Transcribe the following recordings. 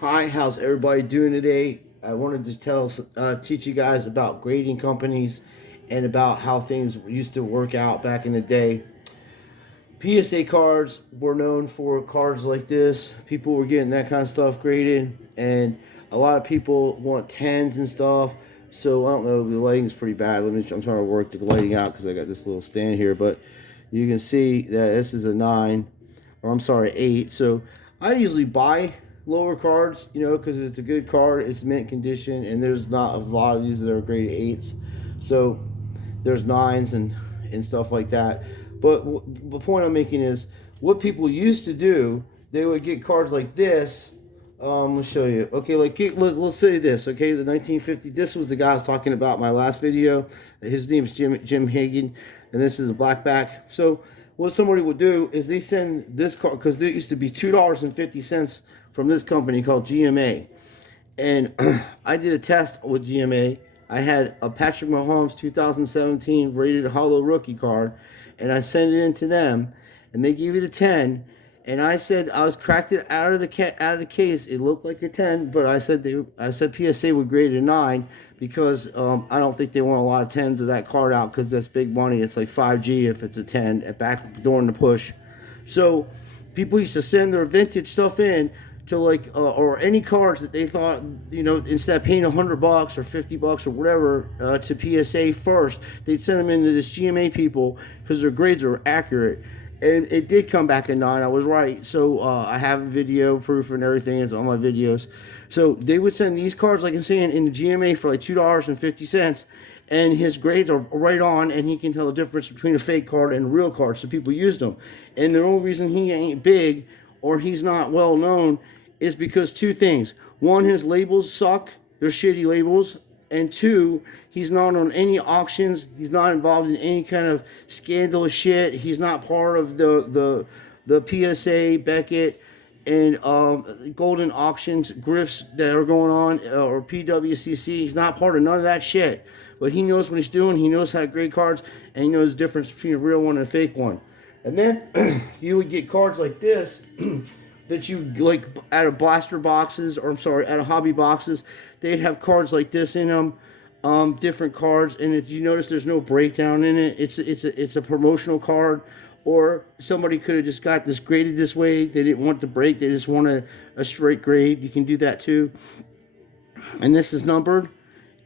Hi, how's everybody doing today? I wanted to teach you guys about grading companies and about how things used to work out back in the day. PSA cards were known for cards like this. People were getting that kind of stuff graded, and a lot of people want tens and stuff. So I don't know, the lighting is pretty bad. I'm trying to work the lighting out because I got this little stand here, but you can see that this is a 9, or I'm sorry, 8. So I usually buy lower cards, because it's a good card, it's mint condition, and there's not a lot of these that are graded 8s. So there's 9s and stuff like that. But the point I'm making is, what people used to do, they would get cards like this. Let's show you. Okay, let's say this. Okay, the 1950. This was the guy I was talking about in my last video. His name is Jim Hagan, and this is a blackback. So what somebody would do is they send this card, because there used to be $2.50 from this company called GMA, and I did a test with GMA. I had a Patrick Mahomes 2017 rated hollow rookie card, and I sent it in to them, and they gave it a 10. And I said I was cracked it out of the case. It looked like a 10, but I said PSA would grade a 9 because I don't think they want a lot of 10s of that card out, because that's big money. It's like 5G if it's a 10 at back during the push. So people used to send their vintage stuff in to or any cards that they thought, instead of paying $100 or $50 or whatever to PSA first, they'd send them into this GMA people because their grades are accurate. And it did come back a 9. I was right. So I have video proof and everything. It's on my videos. So they would send these cards, like I'm saying, in the GMA for like $2.50. And his grades are right on, and he can tell the difference between a fake card and a real card. So people used them. And the only reason he ain't big or he's not well known is because two things. One, his labels suck. They're shitty labels. And two, he's not on any auctions. He's not involved in any kind of scandalous shit. He's not part of the PSA, Beckett, and golden auctions, grifts that are going on, or PWCC. He's not part of none of that shit. But he knows what he's doing. He knows how to grade cards, and he knows the difference between a real one and a fake one. And then you would get cards like this that you like out of blaster boxes, or I'm sorry, out of hobby boxes. They'd have cards like this in them, different cards, and if you notice, there's no breakdown in it. It's a promotional card, or somebody could have just got this graded this way. They didn't want the break; they just want a straight grade. You can do that too. And this is numbered,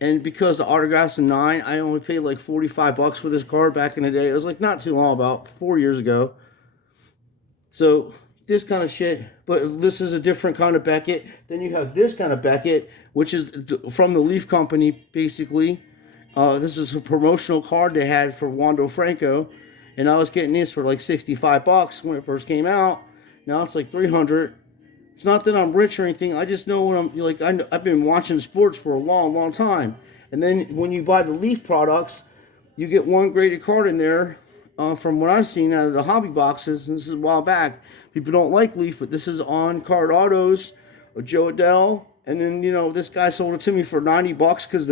and because the autograph's a 9, I only paid like $45 for this card back in the day. It was like not too long, about 4 years ago. So this kind of shit, but this is a different kind of Beckett. Then you have this kind of Beckett, which is from the Leaf Company, basically. This is a promotional card they had for Wando Franco, and I was getting this for like $65 when it first came out. Now it's like $300. It's not that I'm rich or anything. I just know when I'm like, I've been watching sports for a long, long time. And then when you buy the Leaf products, you get one graded card in there. From what I've seen out of the hobby boxes, and this is a while back, people don't like Leaf, but this is on card autos of Joe Adele. And then, this guy sold it to me for $90 because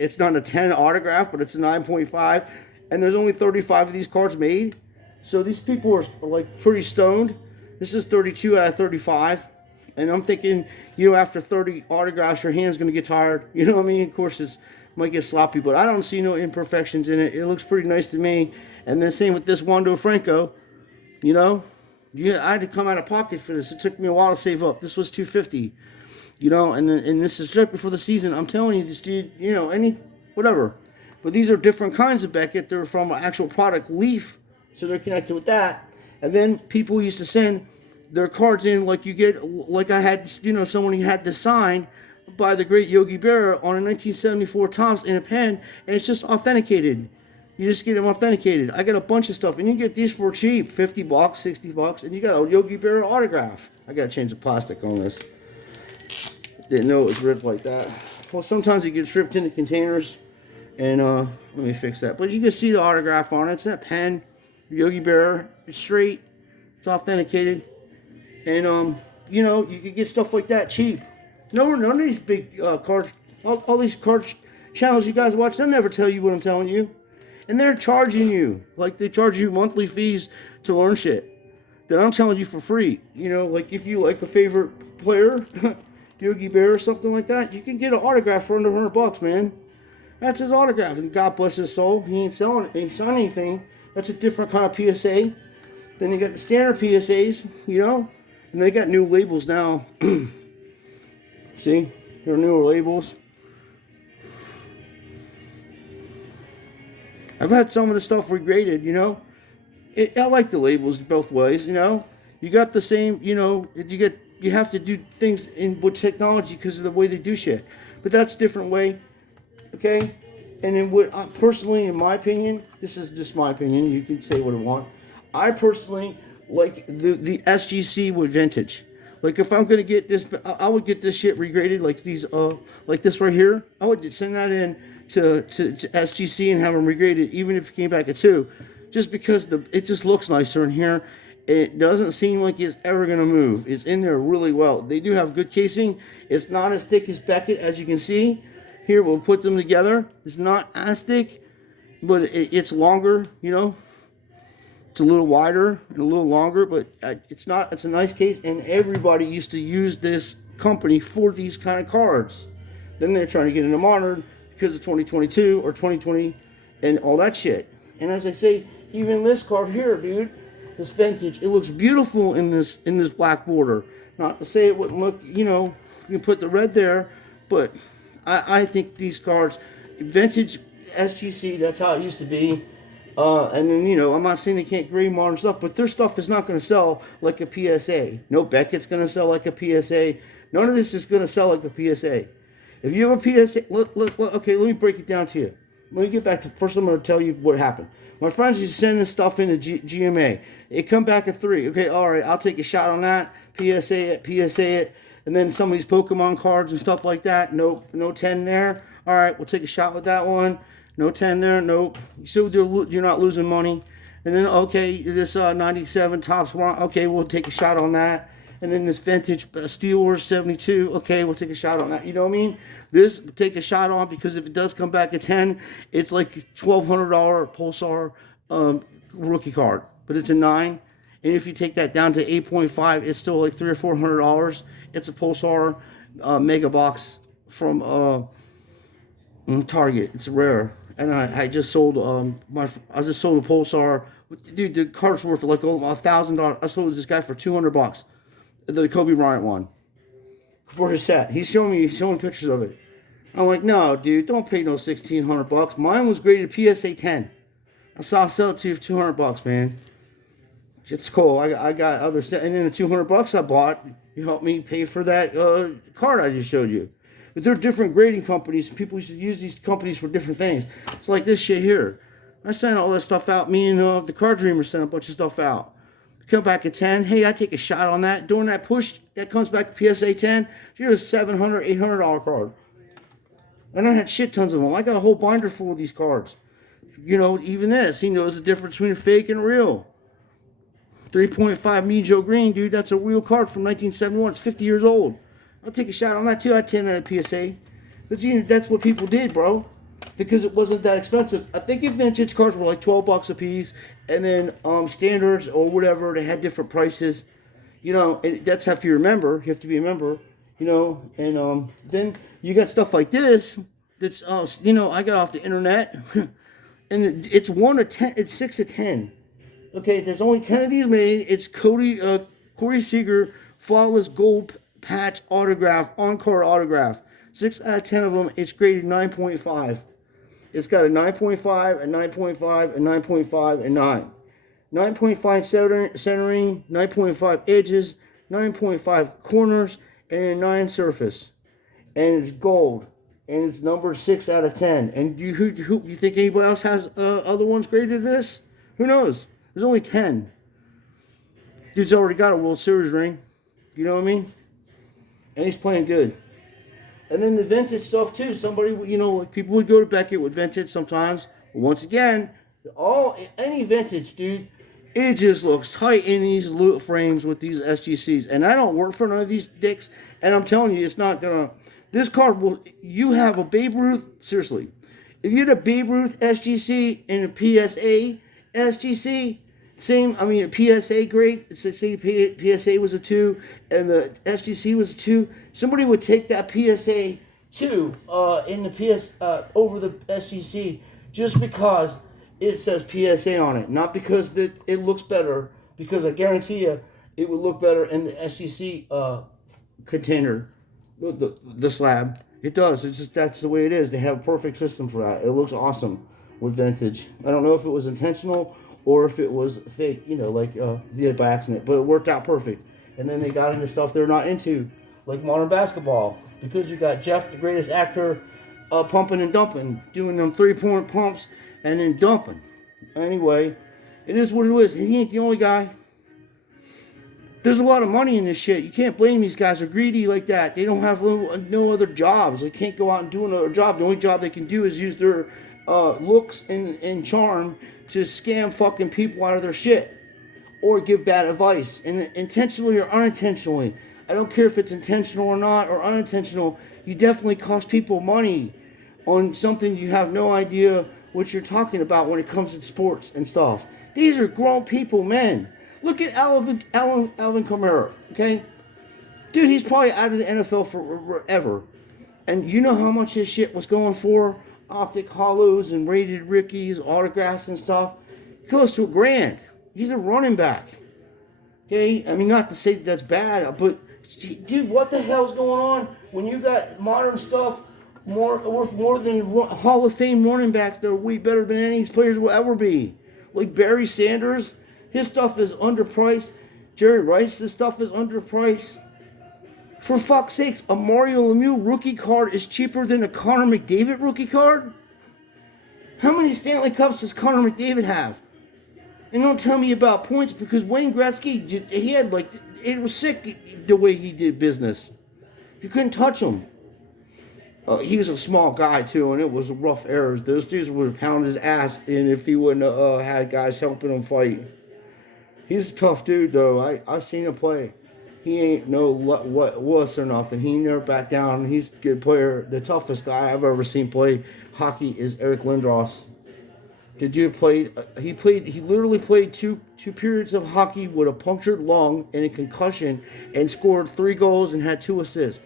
it's not a 10 autograph, but it's a 9.5. And there's only 35 of these cards made. So these people are like pretty stoned. This is 32 out of 35. And I'm thinking, after 30 autographs, your hand's going to get tired. You know what I mean? Of course, it might get sloppy, but I don't see no imperfections in it. It looks pretty nice to me. And then same with this Wando Franco. I had to come out of pocket for this. It took me a while to save up. This was $250. And this is right before the season. I'm telling you, just any whatever. But these are different kinds of Beckett. They're from an actual product, Leaf, so they're connected with that. And then people used to send their cards in, like you get, like I had, someone who had this signed by the great Yogi Berra on a 1974 Topps in a pen, and it's just authenticated. You just get them authenticated. I got a bunch of stuff, and you get these for cheap, $50, $60, and you got a Yogi Berra autograph. I got to change the plastic on this. Didn't know it was ripped like that. Well, sometimes it gets ripped into containers, and let me fix that. But you can see the autograph on it. It's that pen, Yogi Berra. It's straight. It's authenticated, and you can get stuff like that cheap. None of these big cards, all these card channels you guys watch, they'll never tell you what I'm telling you. And they're charging you, like they charge you monthly fees to learn shit that I'm telling you for free. Like if you like a favorite player, Yogi Bear or something like that, you can get an autograph for under $100, man. That's his autograph, and God bless his soul. He ain't selling it. He ain't signing anything. That's a different kind of PSA. Then you got the standard PSAs, you know, and they got new labels now. See, there are newer labels. I've had some of the stuff regraded, you know. I like the labels both ways, you know. You got the same, you know. You have to do things with technology because of the way they do shit. But that's a different way, okay. And then what personally, in my opinion, this is just my opinion. You can say what you want. I personally like the SGC with vintage. Like if I'm gonna get this, I would get this shit regraded, like these, like this right here. I would send that in to SGC and have them regraded, even if it came back at 2, just because it just looks nicer in here. It doesn't seem like it's ever gonna move. It's in there really well. They do have good casing. It's not as thick as Beckett, as you can see. Here, we'll put them together. It's not as thick, but it's longer, you know. It's a little wider and a little longer, but it's not. It's a nice case, and everybody used to use this company for these kind of cards. Then they're trying to get into modern because of 2022 or 2020 and all that shit. And as I say, even this card here, dude, this vintage, it looks beautiful in this black border. Not to say it wouldn't look, you know, you can put the red there, but I think these cards, vintage SGC, that's how it used to be. And then, you know, I'm not saying they can't grade modern stuff, but their stuff is not going to sell like a PSA. No Beckett's going to sell like a PSA. None of this is going to sell like a PSA. If you have a PSA, okay, let me break it down to you. Let me get back to, first I'm going to tell you what happened. My friends used to send this stuff into GMA. It come back at 3. Okay, all right, I'll take a shot on that. PSA it. And then some of these Pokemon cards and stuff like that. Nope, no 10 there. All right, we'll take a shot with that one. No 10 there, nope. So you're not losing money. And then, okay, this 97 Topps one, okay, we'll take a shot on that. And then this vintage Steel Wars 72, okay, we'll take a shot on that. You know what I mean? This, take a shot on, because if it does come back at 10, it's like $1,200 Pulsar rookie card. But it's a 9. And if you take that down to 8.5, it's still like $300 or $400. It's a Pulsar mega box from Target. It's rare. And I just sold I just sold a Pulsar. Dude, the card's worth like $1,000. I sold this guy for $200. The Kobe Bryant one for his set. He's showing pictures of it. I'm like, no, dude, don't pay no $1,600. Mine was graded PSA 10. I saw sell it to you for $200, man. It's cool. I got other set, and then the $200 I bought, you helped me pay for that card I just showed you. But they're different grading companies. People used to use these companies for different things. It's like this shit here. I sent all that stuff out. Me and the Card Dreamer sent a bunch of stuff out. Come back at 10. Hey, I take a shot on that. During that push, that comes back to PSA 10. You're a $700, $800 card. And I had shit tons of them. I got a whole binder full of these cards. You know, even this. He knows the difference between a fake and a real. 3.5 Me Joe Green, dude. That's a real card from 1971. It's 50 years old. I'll take a shot on that too. I had 10 at a PSA. But you know, that's what people did, bro. Because it wasn't that expensive. I think if vintage cards were like $12 a piece, and then standards or whatever, they had different prices. You know, and that's how, if you remember, you have to be a member. You know, and then you got stuff like this. That's you know, I got off the internet, and it's 1 to 10. It's 6 to 10. Okay, there's only 10 of these made. It's Corey Seager flawless gold patch autograph, on-card autograph. 6 out of 10 of them, it's graded 9.5. It's got a 9.5, a 9.5, a 9.5, and 9. 9.5 centering, 9.5 edges, 9.5 corners, and 9 surface. And it's gold. And it's number 6 out of 10. And you think anybody else has other ones graded this? Who knows? There's only 10. Dude's already got a World Series ring. You know what I mean? And he's playing good. And then the vintage stuff too. Somebody, you know, like people would go to Beckett with vintage sometimes. But once again, any vintage, dude, it just looks tight in these loot frames with these SGCs. And I don't work for none of these dicks. And I'm telling you, it's not gonna. This card will. You have a Babe Ruth. Seriously, if you had a Babe Ruth SGC and a PSA SGC, Same, I mean, PSA great. Say PSA was a 2 and the SGC was a 2. Somebody would take that PSA 2 in the over the SGC just because it says PSA on it, not because it looks better. Because I guarantee you, it would look better in the SGC container, the slab. It does. It's just that's the way it is. They have a perfect system for that. It looks awesome with vintage. I don't know if it was intentional or if it was fake, like did by accident, but it worked out perfect. And then they got into stuff they're not into, like modern basketball, because you got Jeff, the greatest actor, pumping and dumping, doing them 3-point pumps and then dumping. Anyway, it is what it is. He ain't the only guy. There's a lot of money in this shit. You can't blame these guys. They're greedy like that. They don't have no other jobs. They can't go out and do another job. The only job they can do is use their looks and charm to scam fucking people out of their shit or give bad advice, and intentionally or unintentionally. I don't care if it's intentional or not or unintentional. You definitely cost people money on something you have no idea what you're talking about when it comes to sports and stuff. These are grown people, men. Look at Alvin Kamara, okay? Dude, he's probably out of the NFL forever. And you know how much his shit was going for? Optic hollows and rated rookies, autographs and stuff. Close to $1,000. He's a running back. Okay? I mean, not to say that that's bad, but dude, what the hell's going on when you got modern stuff worth more than Hall of Fame running backs that are way better than any of these players will ever be? Like Barry Sanders, his stuff is underpriced. Jerry Rice, his stuff is underpriced. For fuck's sakes, a Mario Lemieux rookie card is cheaper than a Connor McDavid rookie card? How many Stanley Cups does Connor McDavid have? And don't tell me about points, because Wayne Gretzky, he had it was sick the way he did business. You couldn't touch him. He was a small guy too, and it was rough errors. Those dudes would have pounded his ass in if he wouldn't have had guys helping him fight. He's a tough dude, though. I've seen him play. He ain't no what wuss or nothing. He never backed down. He's a good player. The toughest guy I've ever seen play hockey is Eric Lindros. The dude played. He literally played two periods of hockey with a punctured lung and a concussion, and scored 3 goals and had 2 assists.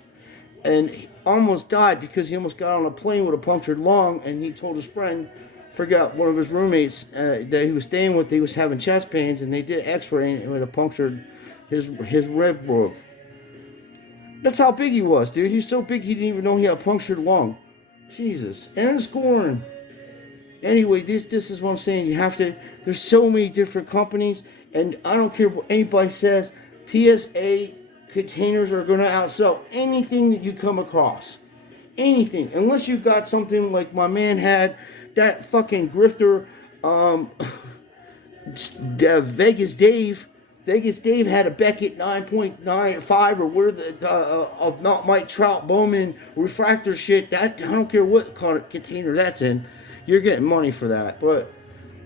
And he almost died because he almost got on a plane with a punctured lung, and he told his friend, forgot one of his roommates that he was staying with, he was having chest pains, and they did x-ray and it had punctured his rib broke. That's how big he was, dude. He's so big he didn't even know he had a punctured lung. Jesus. And scoring. Anyway, this is what I'm saying. You have to, there's so many different companies, and I don't care what anybody says, PSA containers are going to outsell anything that you come across. Anything. Unless you've got something like my man had, that fucking grifter, Vegas Dave had a Beckett 9.95 or where not Mike Trout Bowman refractor shit. That I don't care what container that's in, you're getting money for that. But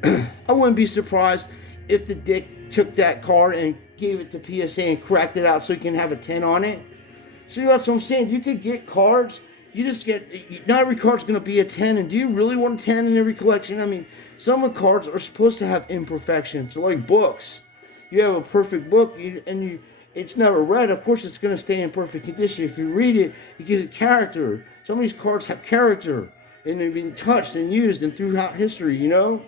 I wouldn't be surprised if the dick took that card and gave it to PSA and cracked it out so you can have a 10 on it. See, that's what I'm saying. You could get cards. You just get, not every card's going to be a 10, and do you really want a 10 in every collection? I mean, some of the cards are supposed to have imperfections, so like books. You have a perfect book, it's never read. Of course, it's going to stay in perfect condition. If you read it, it gives it character. Some of these cards have character, and they've been touched and used and throughout history, And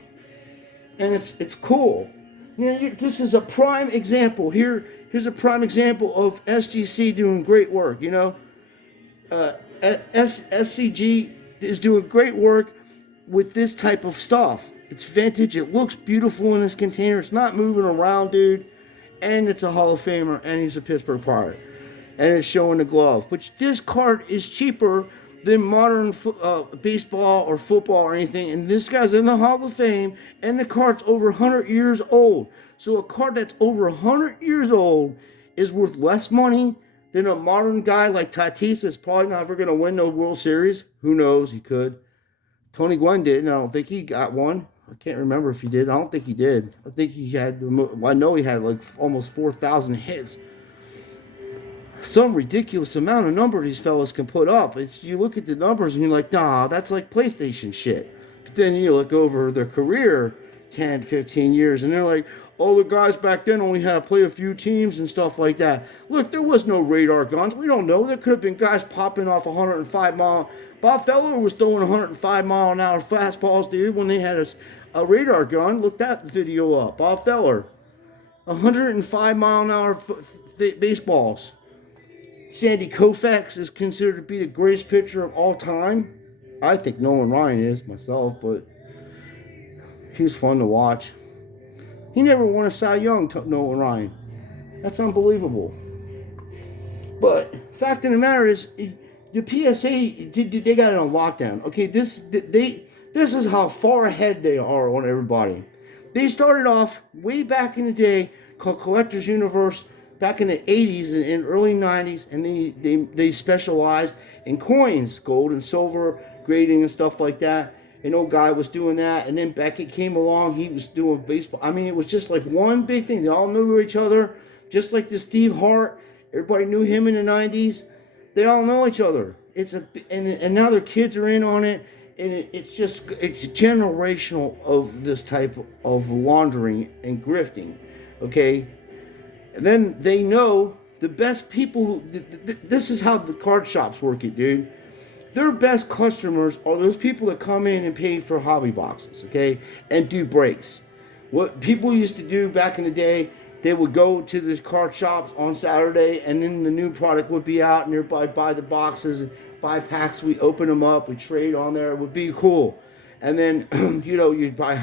it's cool. This is a prime example. Here's a prime example of SGC doing great work, SCG is doing great work with this type of stuff. It's vintage. It looks beautiful in this container. It's not moving around, dude. And it's a Hall of Famer, and he's a Pittsburgh Pirate. And it's showing the glove. But this card is cheaper than modern baseball or football or anything. And this guy's in the Hall of Fame, and the card's over 100 years old. So a card that's over 100 years old is worth less money than a modern guy like Tatis that's probably not ever going to win no World Series. Who knows? He could. Tony Gwynn did, and I don't think he got one. I can't remember if he did. I don't think he did. I think he had, I know he had like almost 4,000 hits. Some ridiculous amount of number these fellas can put up. You look at the numbers and you're like, nah, that's like PlayStation shit. But then you look over their career, 10, 15 years, and they're like, all the guys back then only had to play a few teams and stuff like that. Look, there was no radar guns. We don't know. There could have been guys popping off 105 mile. Bob Feller was throwing 105 mile an hour fastballs, dude, when they had a radar gun. Look that video up. Bob Feller. 105 mile an hour baseballs. Sandy Koufax is considered to be the greatest pitcher of all time. I think Nolan Ryan is myself, but he was fun to watch. He never won a Cy Young, Nolan Ryan. That's unbelievable. But fact of the matter is, the PSA, they got it on lockdown. Okay, this is how far ahead they are on everybody. They started off way back in the day called Collector's Universe back in the 80s and early 90s, and they specialized in coins, gold and silver, grading and stuff like that. An old guy was doing that, and then Beckett came along. He was doing baseball. I mean, it was just like one big thing. They all knew each other, just like this Steve Hart. Everybody knew him in the 90s. They all know each other. And now their kids are in on it, and it's generational of this type of laundering and grifting, okay? And then they know the best people. This is how the card shops work it, dude. Their best customers are those people that come in and pay for hobby boxes, okay, and do breaks. What people used to do back in the day, they would go to the card shops on Saturday, and then the new product would be out, and everybody buy the boxes, buy packs. We open them up, we trade on there. It would be cool. And then you'd buy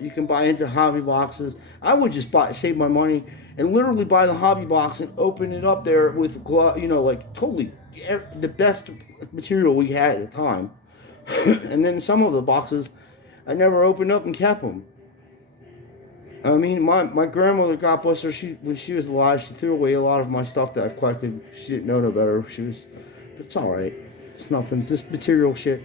you can buy into hobby boxes. I would just save my money and literally buy the hobby box and open it up there with like totally the best material we had at the time. And then some of the boxes I never opened up and kept them. I mean, my grandmother, God bless her, when she was alive, she threw away a lot of my stuff that I've collected. She didn't know no better. It's all right. It's nothing. Just material shit.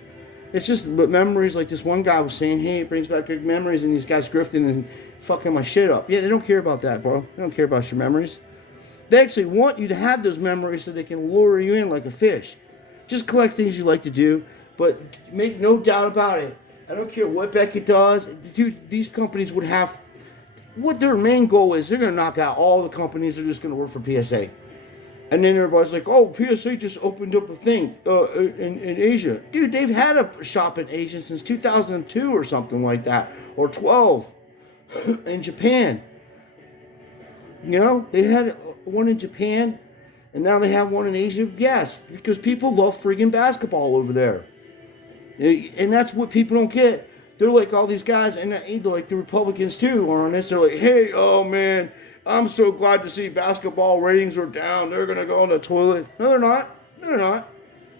It's just memories. Like this one guy was saying, hey, it brings back good memories, and these guys grifting and fucking my shit up. Yeah, they don't care about that, bro. They don't care about your memories. They actually want you to have those memories so they can lure you in like a fish. Just collect things you like to do, but make no doubt about it. I don't care what Beckett does. Dude, these companies would have... What their main goal is, they're going to knock out all the companies that are just going to work for PSA. And then everybody's like, oh, PSA just opened up a thing in Asia. Dude, they've had a shop in Asia since 2002 or something like that. Or 12 in Japan. You know, they had one in Japan, and now they have one in Asia. Yes, because people love friggin' basketball over there. And that's what people don't get. They're like all these guys, and like the Republicans too are on this. They're like, hey, oh man, I'm so glad to see basketball ratings are down. They're going to go on the toilet. No, they're not. No, they're not.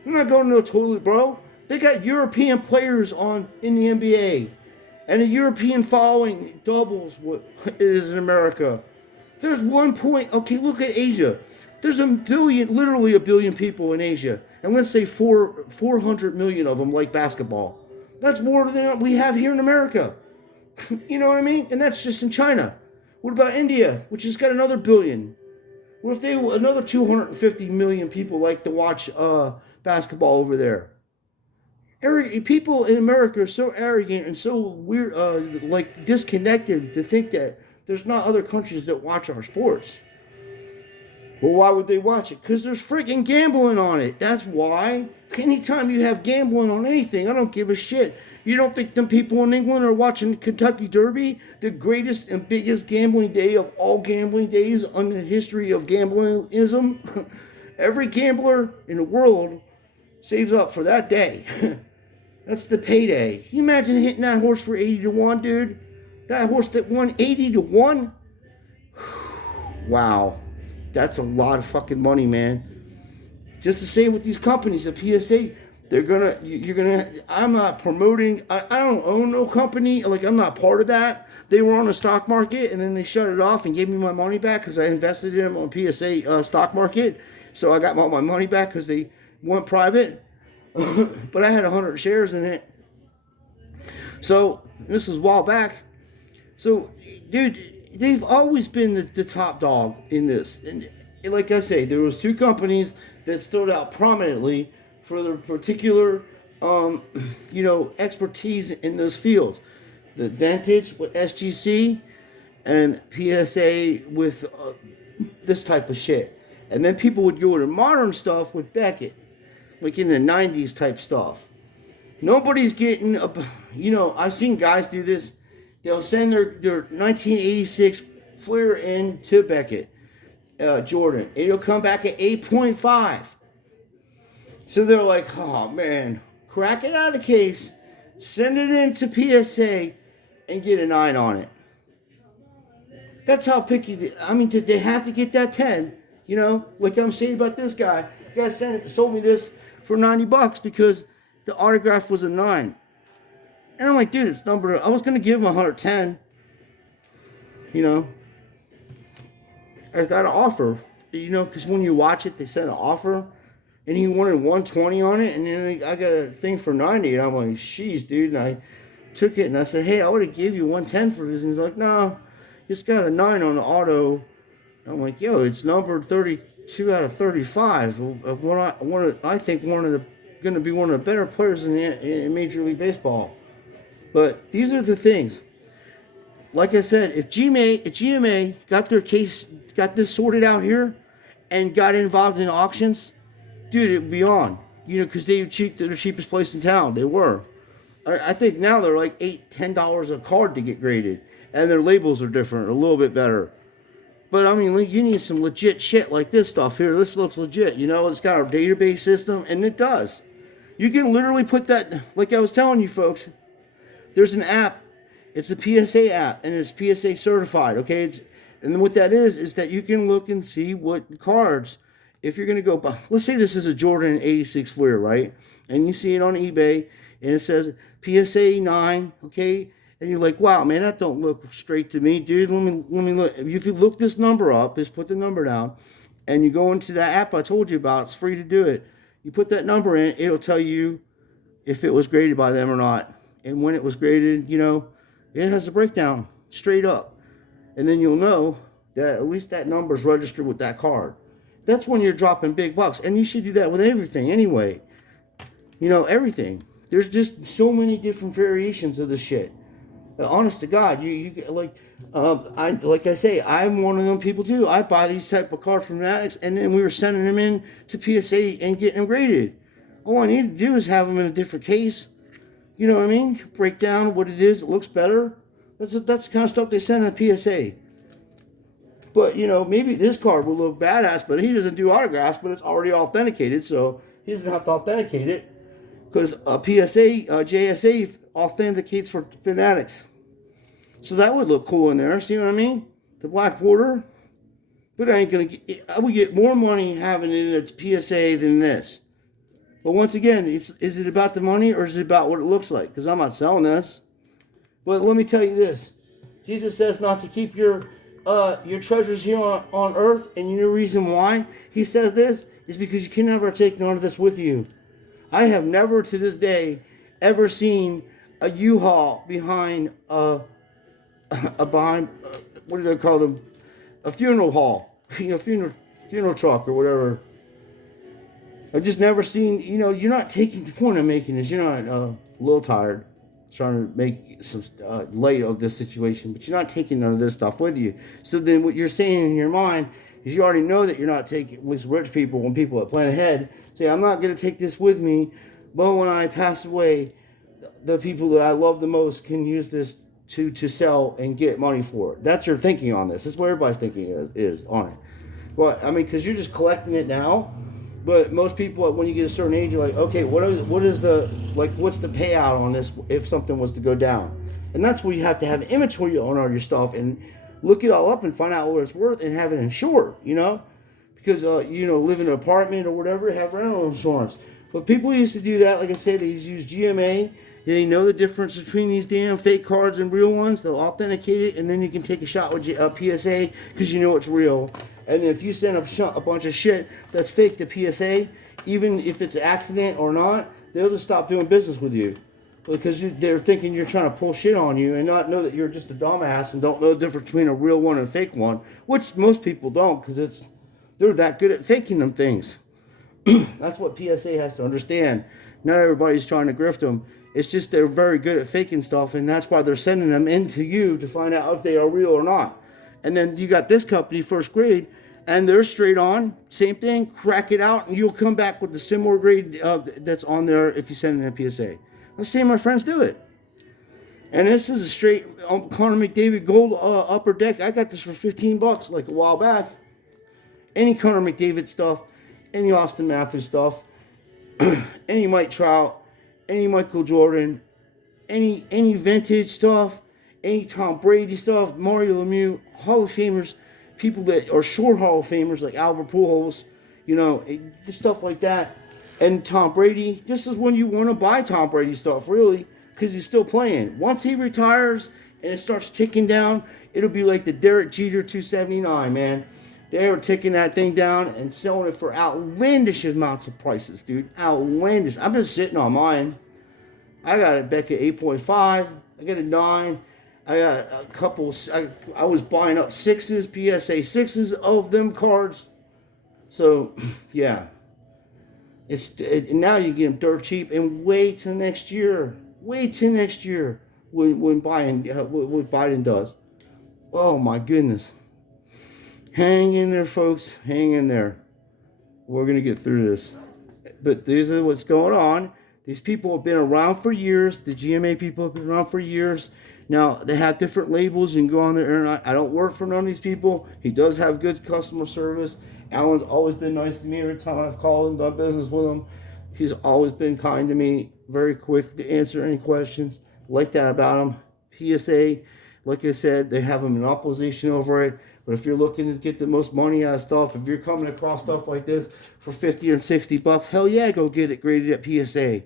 They're not going to the toilet, bro. They got European players in the NBA. And the European following doubles what it is in America. There's okay, look at Asia. There's literally a billion people in Asia. And let's say 400 million of them like basketball. That's more than we have here in America. You know what I mean? And that's just in China. What about India, which has got another billion? What if another 250 million people like to watch basketball over there? People in America are so arrogant and so weird, like disconnected to think that there's not other countries that watch our sports. Well, why would they watch it? Because there's freaking gambling on it. That's why. Anytime you have gambling on anything, I don't give a shit. You don't think them people in England are watching Kentucky Derby? The greatest and biggest gambling day of all gambling days in the history of gamblingism? Every gambler in the world saves up for that day. That's the payday. Can you imagine hitting that horse for 80 to 1, dude? That horse that won 80 to 1? Wow. That's a lot of fucking money, man. Just the same with these companies, the PSA, I'm not promoting, I don't own no company, like I'm not part of that. They were on the stock market and then they shut it off and gave me my money back because I invested in them on PSA stock market. So I got all my money back because they went private. But I had 100 shares in it. So this was a while back. So, dude, they've always been the top dog in this. And like I say, there was two companies that stood out prominently for their particular, expertise in those fields. The Vantage with SGC and PSA with this type of shit. And then people would go to modern stuff with Beckett, like in the 90s type stuff. Nobody's getting, I've seen guys do this. They'll send their 1986 Fleer in to Beckett, Jordan. It'll come back at 8.5. So they're like, oh man, crack it out of the case, send it into PSA, and get a 9 on it. That's how picky. They have to get that 10. Like I'm saying about this guy. The guy sold me this for $90 because the autograph was a 9. And I'm like, dude, it's number. I was gonna give him 110. I got an offer. Because when you watch it, they send an offer, and he wanted 120 on it, and then I got a thing for 90, and I'm like, sheesh, dude. And I took it, and I said, hey, I would have give you 110 for this, and he's like, no, it's got a 9 on the auto. And I'm like, yo, it's numbered 32 out of 35. I think going to be one of the better players in Major League Baseball. But these are the things. Like I said, if GMA got this sorted out here, and got involved in auctions, dude, it'd be on. Because they're the cheapest place in town. They were. I think now they're like $8-10 a card to get graded, and their labels are different, a little bit better. But you need some legit shit like this stuff here. This looks legit. It's got a database system, and it does. You can literally put that, like I was telling you folks, there's an app. It's a PSA app, and it's PSA certified, okay? And what that is that you can look and see what cards, if you're going to go, let's say this is a Jordan 86 Fleer, right? And you see it on eBay, and it says PSA 9, okay? And you're like, wow, man, that don't look straight to me, dude. Let me look. If you look this number up, just put the number down, and you go into that app I told you about. It's free to do it. You put that number in, it'll tell you if it was graded by them or not. And when it was graded, it has a breakdown straight up. And then you'll know that at least that number's registered with that card. That's when you're dropping big bucks. And you should do that with everything anyway. Everything. There's just so many different variations of this shit. Honest to God, like I say, I'm one of them people too. I buy these type of cards from Fanatics, and then we were sending them in to PSA and getting them graded. All I need to do is have them in a different case. You know what I mean? Break down what it is. It looks better. That's the kind of stuff they send in PSA. But maybe this card will look badass, but he doesn't do autographs. But it's already authenticated, so he doesn't have to authenticate it because PSA JSA authenticates for Fanatics. So that would look cool in there. See what I mean? The black border. But I would get more money having it in a PSA than this. But once again, is it about the money or is it about what it looks like? Because I'm not selling this. But let me tell you this. Jesus says not to keep your treasures here on earth. And you know the reason why he says this is because you can never take none of this with you. I have never to this day ever seen a U-Haul behind what do they call them? A funeral hall, funeral truck or whatever. I've just never seen. You're not taking the point I'm making is you're not a little tired, trying to make some light of this situation, but you're not taking none of this stuff with you. So then what you're saying in your mind is you already know that you're not taking. At least rich people, when people that plan ahead, say I'm not going to take this with me, but when I pass away, the people that I love the most can use this to sell and get money for it. That's your thinking on this. That's what everybody's thinking is on it. Well, because you're just collecting it now. But most people, when you get a certain age, you're like, okay, what's the payout on this if something was to go down? And that's where you have to have inventory on all your stuff and look it all up and find out what it's worth and have it insured, because live in an apartment or whatever, have rental insurance. But people used to do that. Like I said, they use GMA. They know the difference between these damn fake cards and real ones. They'll authenticate it, and then you can take a shot with PSA because you know it's real. And if you send a bunch of shit that's fake to PSA, even if it's an accident or not, they'll just stop doing business with you. Because they're thinking you're trying to pull shit on you and not know that you're just a dumbass and don't know the difference between a real one and a fake one. Which most people don't because they're that good at faking them things. That's what PSA has to understand. Not everybody's trying to grift them. It's just they're very good at faking stuff, and that's why they're sending them into you to find out if they are real or not. And then you got this company, First Grade, and they're straight on, same thing, crack it out, and you'll come back with the similar grade that's on there if you send in a PSA. I've seen my friends do it. And this is a straight Connor McDavid gold upper deck. I got this for $15 like a while back. Any Connor McDavid stuff, any Austin Matthews stuff, any Mike Trout, any Michael Jordan, any vintage stuff, any Tom Brady stuff, Mario Lemieux, Hall of Famers, people that are short Hall of Famers like Albert Pujols, stuff like that. And Tom Brady, this is when you want to buy Tom Brady stuff, really, because he's still playing. Once he retires and it starts ticking down, it'll be like the Derek Jeter 279, man. They were ticking that thing down and selling it for outlandish amounts of prices, dude. Outlandish. I've been sitting on mine. I got a Beckett 8.5. I got a 9. I got a couple. I was buying up 6s, PSA 6s of them cards. So, yeah. Now you get them dirt cheap, and wait till next year. Wait till next year when Biden does. Oh, my goodness. Hang in there, folks. Hang in there. We're going to get through this. But this is what's going on. These people have been around for years. The GMA people have been around for years. Now, they have different labels. You can go on the internet. I don't work for none of these people. He does have good customer service. Alan's always been nice to me every time I've called and done business with him. He's always been kind to me. Very quick to answer any questions. Like that about him. PSA, like I said, they have a monopolization over it. But if you're looking to get the most money out of stuff, if you're coming across stuff like this for $50 or $60, hell yeah, go get it graded at PSA.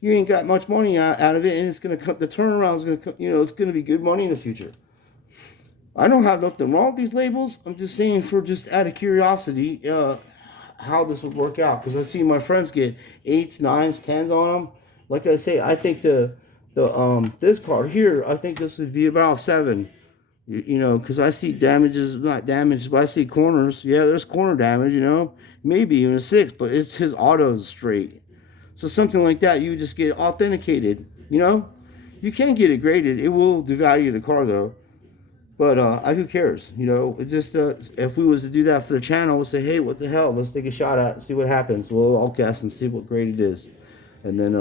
You ain't got much money out of it, and it's gonna come. The turnaround is gonna, it's gonna be good money in the future. I don't have nothing wrong with these labels. I'm just saying, for just out of curiosity, how this would work out, because I see my friends get 8s, 9s, 10s on them. Like I say, I think this card here, I think this would be about 7. Because I see damages, not damage, but I see corners. Yeah, there's corner damage, maybe even a 6, but it's his autos straight. So something like that, you just get authenticated, You can get it graded. It will devalue the car, though. But who cares, It just, if we was to do that for the channel, we'll say, hey, what the hell? Let's take a shot at it and see what happens. We'll all guess and see what grade it is. And then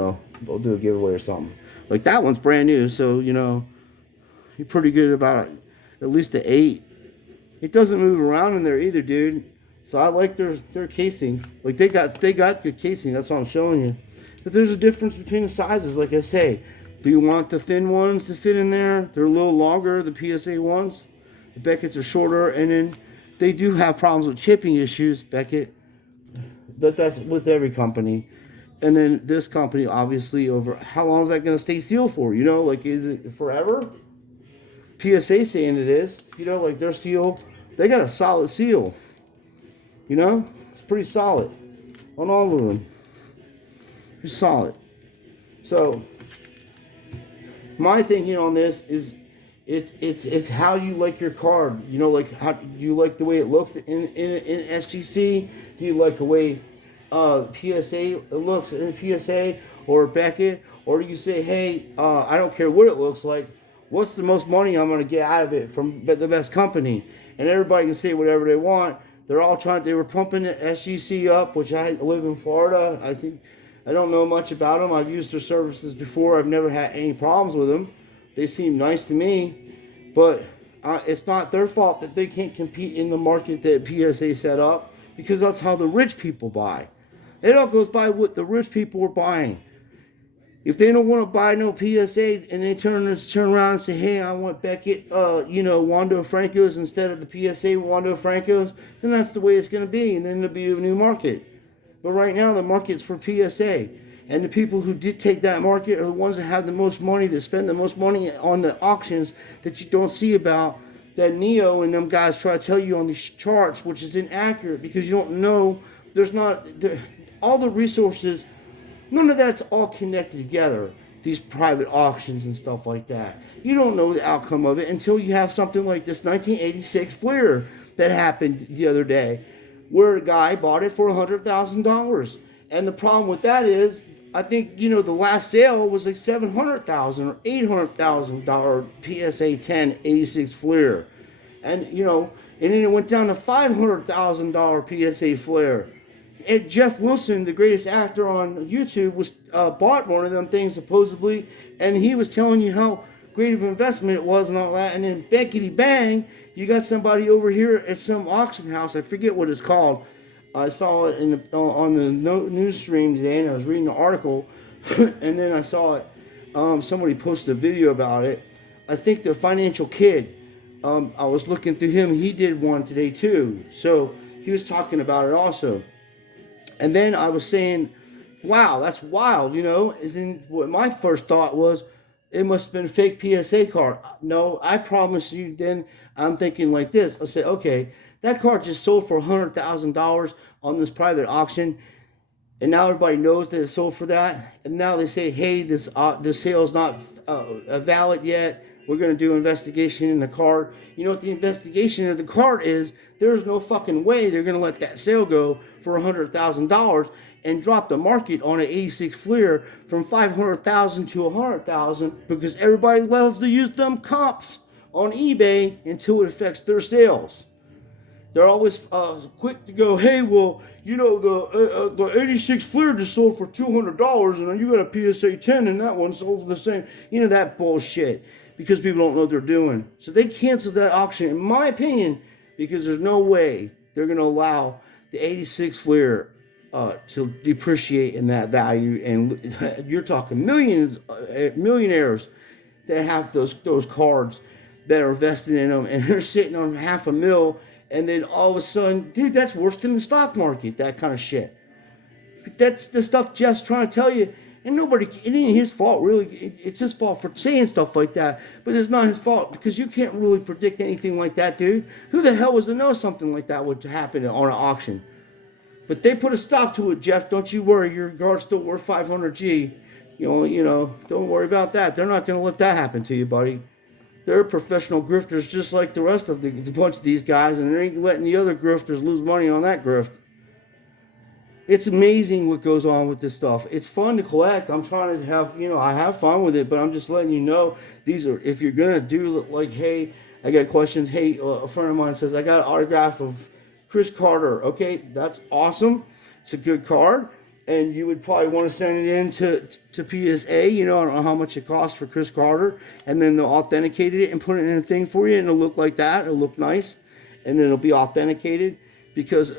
we'll do a giveaway or something. Like that one's brand new, so, you're pretty good about it. At least an 8. It doesn't move around in there either, dude. So I like their casing. Like they got good casing. That's what I'm showing you. But there's a difference between the sizes. Like I say, do you want the thin ones to fit in there? They're a little longer. The PSA ones. The Beckett's are shorter, and then they do have problems with chipping issues. Beckett. But that's with every company. And then this company, obviously, over how long is that going to stay sealed for? Like is it forever? PSA saying it is, like their seal, they got a solid seal, it's pretty solid on all of them, it's solid. So my thinking on this is, it's how you like your card, like how you like the way it looks in SGC. Do you like the way PSA looks in PSA or Beckett, or do you say, hey, I don't care what it looks like. What's the most money I'm going to get out of it from the best company? And everybody can say whatever they want. They were pumping the SGC up, which I live in Florida. I don't know much about them. I've used their services before. I've never had any problems with them. They seem nice to me. But it's not their fault that they can't compete in the market that PSA set up, because that's how the rich people buy. It all goes by what the rich people are buying. If they don't want to buy no PSA and they turn around and say, hey, I want Beckett, Wando Francos instead of the PSA Wando Francos, then that's the way it's going to be, and then there'll be a new market. But right now, the market's for PSA. And the people who dictate that market are the ones that have the most money, that spend the most money on the auctions that you don't see about, that Neo and them guys try to tell you on these charts, which is inaccurate because you don't know, all the resources. None of that's all connected together, these private auctions and stuff like that. You don't know the outcome of it until you have something like this 1986 Fleer that happened the other day, where a guy bought it for $100,000. And the problem with that is, I think, you know, the last sale was like $700,000 or $800,000 PSA 10 86 Fleer. And, you know, and then it went down to $500,000 PSA Fleer. And Jeff Wilson, the greatest actor on YouTube, was bought one of them things supposedly, and he was telling you how great of an investment it was and all that. And then Beckety Bang, you got somebody over here at some auction house. I forget what it's called. I saw it on the news stream today, and I was reading the article, and then I saw it. Somebody posted a video about it. I think the Financial Kid. I was looking through him. He did one today too. So he was talking about it also. And then I was saying, "Wow, that's wild," you know. And then what my first thought was, it must have been a fake PSA card. No, I promise you. Then I'm thinking like this. I said, okay, that card just sold for $100,000 on this private auction, and now everybody knows that it sold for that. And now they say, hey, this sale is not valid yet. We're going to do investigation in the card. You know what the investigation of the card is? There's no fucking way they're going to let that sale go for $100,000 and drop the market on an 86 Fleer from $500,000 to $100,000 because everybody loves to use them comps on eBay until it affects their sales. They're always quick to go, hey, well, you know, the 86 Fleer just sold for $200, and you got a PSA 10, and that one sold for the same. You know, that bullshit, because people don't know what they're doing. So they canceled that auction, in my opinion, because there's no way they're going to allow the 86 Fleer to depreciate in that value. And you're talking millionaires that have those cards that are vested in them, and they're sitting on $500,000. And then all of a sudden, dude, that's worse than the stock market, that kind of shit. That's the stuff Jeff's trying to tell you. And it ain't his fault, really. It's his fault for saying stuff like that. But it's not his fault, because you can't really predict anything like that, dude. Who the hell was to know something like that would happen on an auction? But they put a stop to it, Jeff. Don't you worry. Your card's still worth 500G. You know, don't worry about that. They're not going to let that happen to you, buddy. They're professional grifters just like the rest of the bunch of these guys, and they ain't letting the other grifters lose money on that grift. It's amazing what goes on with this stuff. It's fun to collect. I'm trying to have, I have fun with it, but I'm just letting you know, these are, if you're going to do like, hey, I got questions. Hey, a friend of mine says, I got an autograph of Chris Carter. Okay, that's awesome. It's a good card. And you would probably want to send it in to PSA. I don't know how much it costs for Chris Carter. And then they'll authenticate it and put it in a thing for you. And it'll look like that. It'll look nice. And then it'll be authenticated. Because,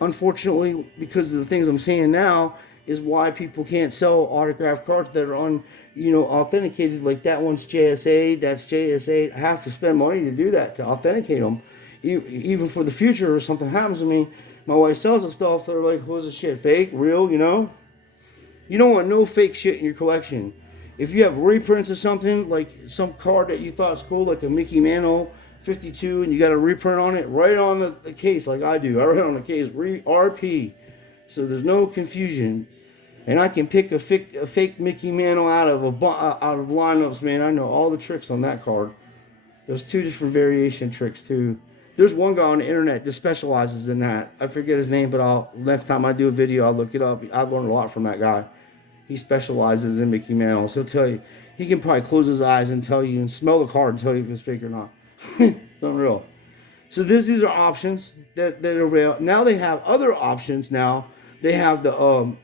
unfortunately, because of the things I'm saying now, is why people can't sell autographed cards that are authenticated. Like that one's JSA, that's JSA. I have to spend money to do that, to authenticate them. Even for the future, if something happens to me, my wife sells the stuff, they're like, was this shit fake, real, You don't want no fake shit in your collection. If you have reprints of something, like some card that you thought was cool, like a Mickey Mantle 52, and you got a reprint on it, write on the case like I do. I write on the case, RP, so there's no confusion. And I can pick a fake Mickey Mantle out of lineups, man. I know all the tricks on that card. There's 2 different variation tricks, too. There's one guy on the internet that specializes in that. I forget his name, but next time I do a video, I'll look it up. I've learned a lot from that guy. He specializes in Mickey Mantles. He'll tell you. He can probably close his eyes and tell you and smell the card and tell you if it's fake or not. Unreal. So these are options that are real. Now they have other options. Now they have the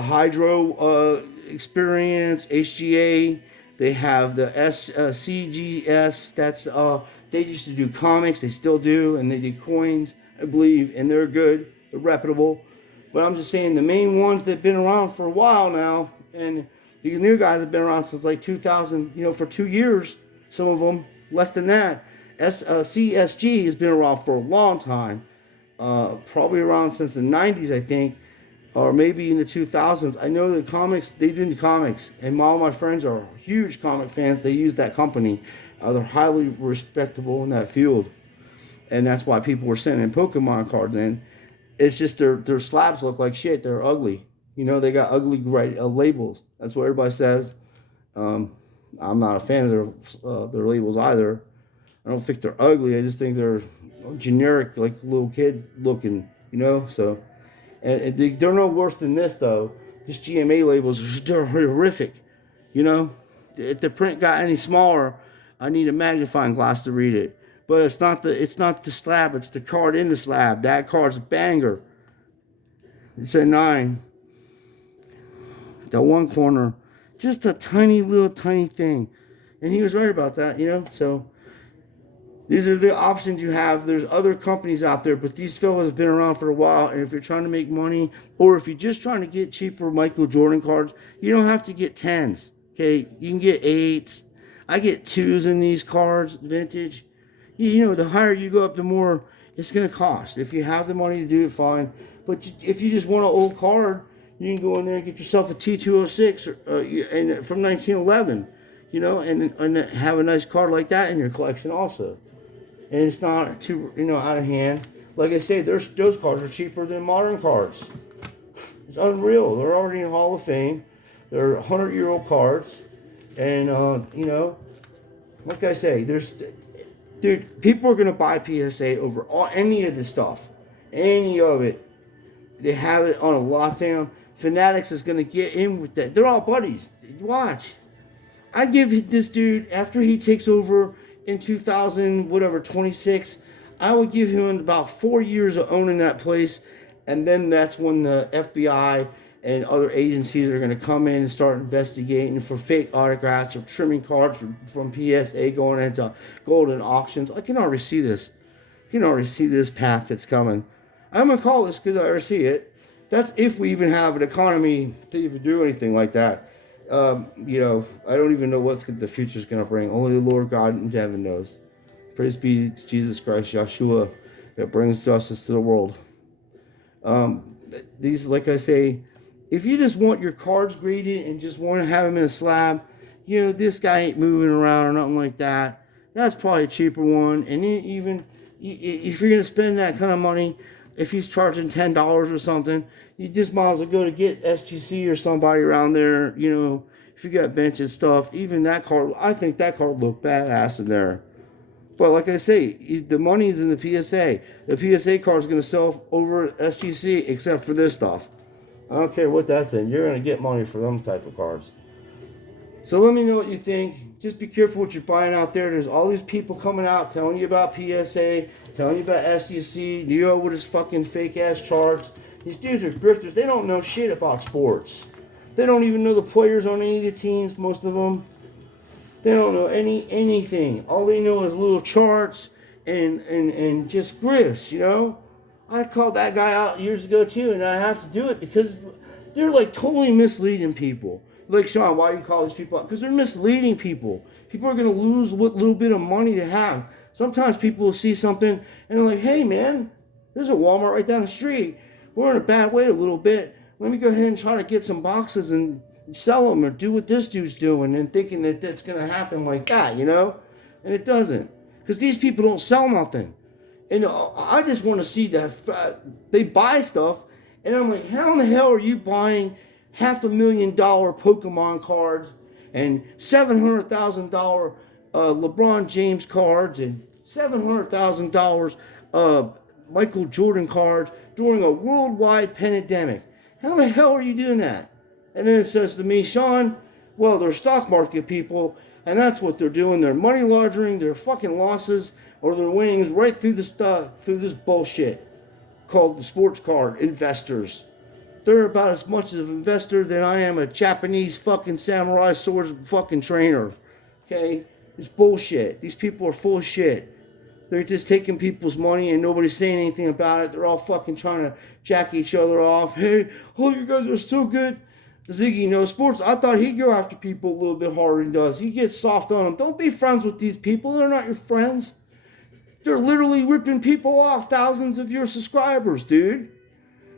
Hydro Experience HGA. They have the CGS. That's they used to do comics, they still do, and they do coins, I believe, and they're good, they're reputable. But I'm just saying the main ones that have been around for a while now, and these new guys have been around since like 2000, for 2 years, some of them, less than that. CSG has been around for a long time, probably around since the 90s, I think, or maybe in the 2000s. I know the comics, they do the comics, and all my friends are huge comic fans. They use that company. They're highly respectable in that field, and that's why people were sending Pokemon cards in. It's just their slabs look like shit. They're ugly. They got ugly labels. That's what everybody says. I'm not a fan of their labels either. I don't think they're ugly. I just think they're generic, like little kid looking. So, and they're no worse than this though. This GMA labels are horrific. You know, if the print got any smaller, I need a magnifying glass to read it. But it's not the slab, it's the card in the slab. That card's a banger. It's a 9. The one corner, just a tiny thing. And he was right about that, you know. So these are the options you have. There's other companies out there, but these fellas have been around for a while. And if you're trying to make money, or if you're just trying to get cheaper Michael Jordan cards, you don't have to get 10s. Okay, you can get 8s. I get 2s in these cards, vintage. You know, the higher you go up, the more it's going to cost. If you have the money to do it, fine. But if you just want an old card, you can go in there and get yourself a T206 and from 1911, you know, and have a nice card like that in your collection also. And it's not too, you know, out of hand. Like I say, those cards are cheaper than modern cards. It's unreal. They're already in Hall of Fame. They're 100-year-old cards. And, you know, like I say, dude, people are going to buy PSA over any of this stuff. Any of it. They have it on a lockdown. Fanatics is going to get in with that. They're all buddies. Watch. I give this dude, after he takes over in 26, I would give him about 4 years of owning that place. And then that's when the FBI and other agencies are going to come in and start investigating for fake autographs or trimming cards from PSA going into golden auctions. I can already see this. You can already see this path that's coming. I'm going to call this because I already see it. That's if we even have an economy to even do anything like that. You know, I don't even know what the future's going to bring. Only the Lord God in heaven knows. Praise be to Jesus Christ, Yeshua, that brings justice to the world. These, like I say, if you just want your cards graded and just want to have them in a slab, you know, this guy ain't moving around or nothing like that. That's probably a cheaper one. And even if you're going to spend that kind of money, if he's charging $10 or something, you just might as well go to get SGC or somebody around there, you know, if you got vintage stuff. Even that card, I think that card looked badass in there. But like I say, the money's in the PSA. The PSA card is going to sell over SGC except for this stuff. I don't care what that's in. You're going to get money for them type of cards. So let me know what you think. Just be careful what you're buying out there. There's all these people coming out telling you about PSA, telling you about SGC, Neo with his fucking fake ass charts. These dudes are grifters. They don't know shit about sports. They don't even know the players on any of the teams, most of them. They don't know anything. All they know is little charts and just grifts, you know? I called that guy out years ago too, and I have to do it because they're like totally misleading people. Like, Sean, why do you call these people out? Because they're misleading people. People are going to lose what little bit of money they have. Sometimes people will see something and they're like, hey man, there's a Walmart right down the street. We're in a bad way a little bit. Let me go ahead and try to get some boxes and sell them or do what this dude's doing, and thinking that that's going to happen like that, you know? And it doesn't. Because these people don't sell nothing. And I just want to see that they buy stuff, and I'm like, how in the hell are you buying $500,000 Pokemon cards and $700,000 LeBron James cards and $700,000 Michael Jordan cards during a worldwide pandemic? How the hell are you doing that? And then it says to me, Sean, well, they're stock market people, and that's what they're doing. They're money laundering their fucking losses or their winnings right through this bullshit called the sports card investors. They're about as much of an investor than I am a Japanese fucking samurai swords fucking trainer. Okay? It's bullshit. These people are full of shit. They're just taking people's money and nobody's saying anything about it. They're all fucking trying to jack each other off. Hey, oh, you guys are so good. Ziggy knows sports. I thought he'd go after people a little bit harder than he does. He gets soft on them. Don't be friends with these people. They're not your friends. They're literally ripping people off, thousands of your subscribers, dude.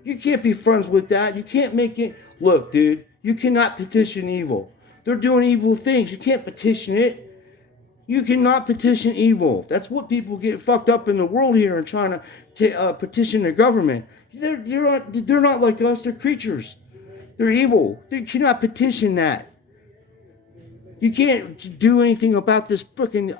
You can't be friends with that. You can't make it. Look, dude, you cannot petition evil. They're doing evil things. You can't petition it. You cannot petition evil. That's what people get fucked up in the world here and trying to petition the government. They're not like us. They're creatures. They're evil. You cannot petition that. You can't do anything about this freaking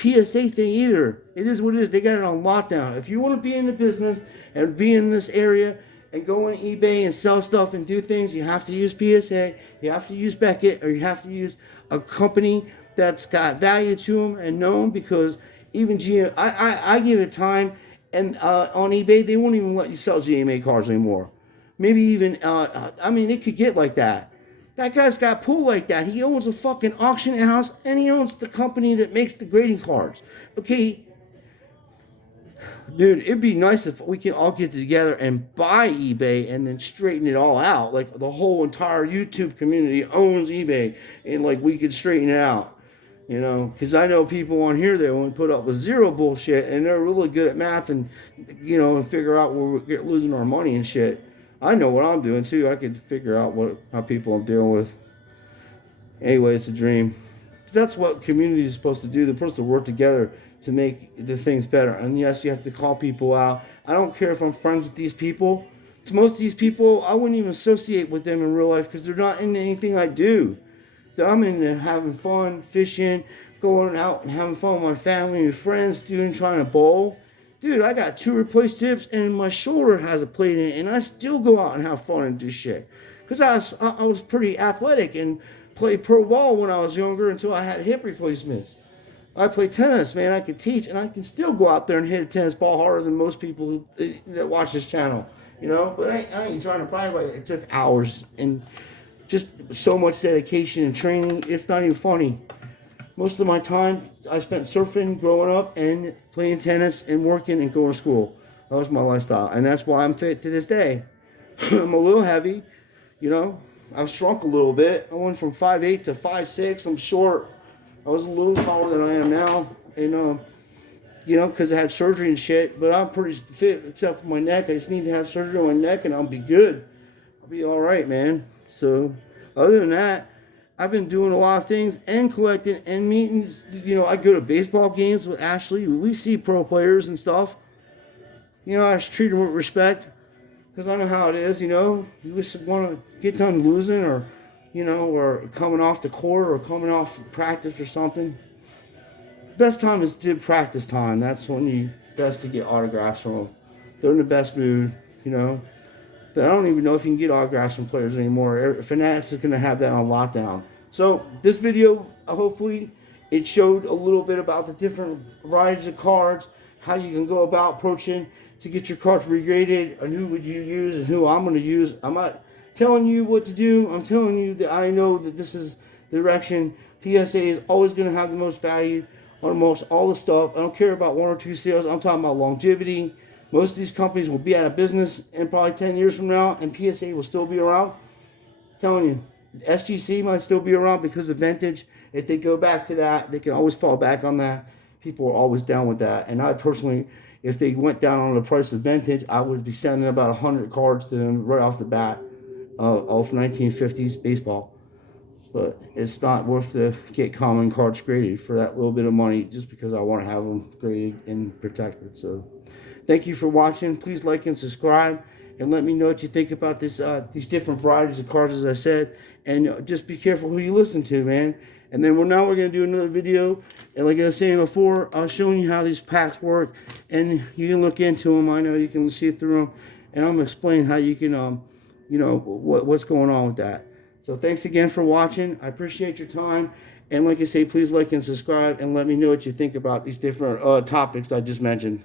PSA thing either. It is what it is. They got it on lockdown. If you want to be in the business and be in this area, and go on eBay and sell stuff and do things, you have to use PSA, you have to use Beckett, or you have to use a company that's got value to them and known, because even I give it time, and on eBay, they won't even let you sell GMA cars anymore. Maybe even, I mean, it could get like that. That guy's got pull like that. He owns a fucking auction house, and he owns the company that makes the grading cards. Okay, dude, it'd be nice if we can all get together and buy eBay and then straighten it all out. Like, the whole entire YouTube community owns eBay, and like we could straighten it out. You know, because I know people on here that only put up with zero bullshit, and they're really good at math and, you know, and figure out where we're losing our money and shit. I know what I'm doing too. I could figure out how people I'm dealing with. Anyway, it's a dream. That's what community is supposed to do. They're supposed to work together to make the things better. And yes, you have to call people out. I don't care if I'm friends with these people. To most of these people, I wouldn't even associate with them in real life, because they're not into anything I do. I'm into having fun, fishing, going out and having fun with my family and friends, trying to bowl. Dude, I got 2 replaced tips, and my shoulder has a plate in it, and I still go out and have fun and do shit. Because I was pretty athletic and played pro ball when I was younger until I had hip replacements. I play tennis, man. I can teach, and I can still go out there and hit a tennis ball harder than most people that watch this channel. You know, but I ain't trying to brag. Like, it took hours and just so much dedication and training. It's not even funny. Most of my time I spent surfing growing up and playing tennis and working and going to school. That was my lifestyle, and that's why I'm fit to this day. I'm a little heavy, you know. I've shrunk a little bit. I went from 5'8" to 5'6". I'm short. I was a little taller than I am now, and you know, because I had surgery and shit. But I'm pretty fit except for my neck. I just need to have surgery on my neck, and I'll be good. I'll be all right, man. So, other than that, I've been doing a lot of things and collecting and meeting. You know, I go to baseball games with Ashley. We see pro players and stuff. You know, I just treat them with respect, because I know how it is. You know, you just want to get done losing, or, you know, or coming off the court, or coming off practice or something. Best time is practice time. That's when you best to get autographs from them. They're in the best mood, you know. But I don't even know if you can get autographs from players anymore. Fanatics is going to have that on lockdown. So this video, hopefully, it showed a little bit about the different varieties of cards, how you can go about approaching to get your cards regraded, and who would you use and who I'm going to use. I'm not telling you what to do. I'm telling you that I know that this is the direction. PSA is always going to have the most value on most all the stuff. I don't care about 1 or 2 sales. I'm talking about longevity. Most of these companies will be out of business in probably 10 years from now, and PSA will still be around. I'm telling you, SGC might still be around because of vintage. If they go back to that, they can always fall back on that. People are always down with that. And I personally, if they went down on the price of vintage, I would be sending about 100 cards to them right off the bat of 1950s baseball. But it's not worth to get common cards graded for that little bit of money, just because I want to have them graded and protected. So thank you for watching. Please like and subscribe, and let me know what you think about this these different varieties of cards, as I said. And just be careful who you listen to, man. And then we're going to do another video, and like I was saying before, I was showing you how these packs work, and you can look into them. I know you can see through them, and I'm going to explain how you can you know, what's going on with that. So thanks again for watching. I appreciate your time. And like I say, please like and subscribe, and let me know what you think about these different topics I just mentioned.